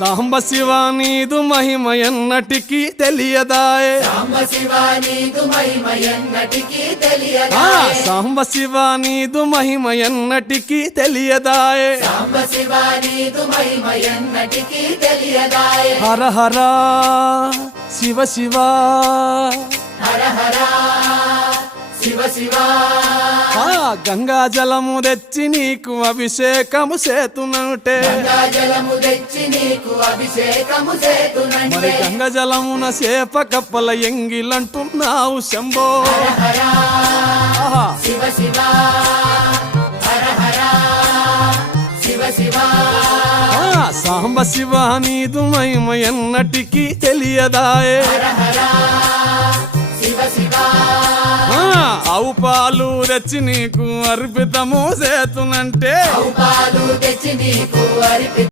సాంబ శివ నీదు మహిమ ఎన్నటికీ తెలియదాయే సాంబ శివ నీదు మహిమ ఎన్నటికీ తెలియదాయే సాంబ శివ నీదు మహిమ ఎన్నటికీ తెలియదాయే సాంబ శివ నీదు మహిమ ఎన్నటికీ తెలియదాయే హర హర శివ శివ హర హర శివ శివ గంగా జలము తెచ్చి నీకు అభిషేకము చేతునంటే గంగా జలము తెచ్చి నీకు అభిషేకము మరి చేతునంటే గంగ జలమున సేప కప్పల ఎంగిలంటున్నావు శంభో హర హర ఆహా. శివ శివ హర హర శివ శివ సాంబ శివ నీదు మహిమ ఎన్నటికీ తెలియదాయే హర హర శివ శివ ఆవు పాలు తెచ్చి నీకు అర్పితము చేతునంటే పాలు తెచ్చి నీకు అర్పి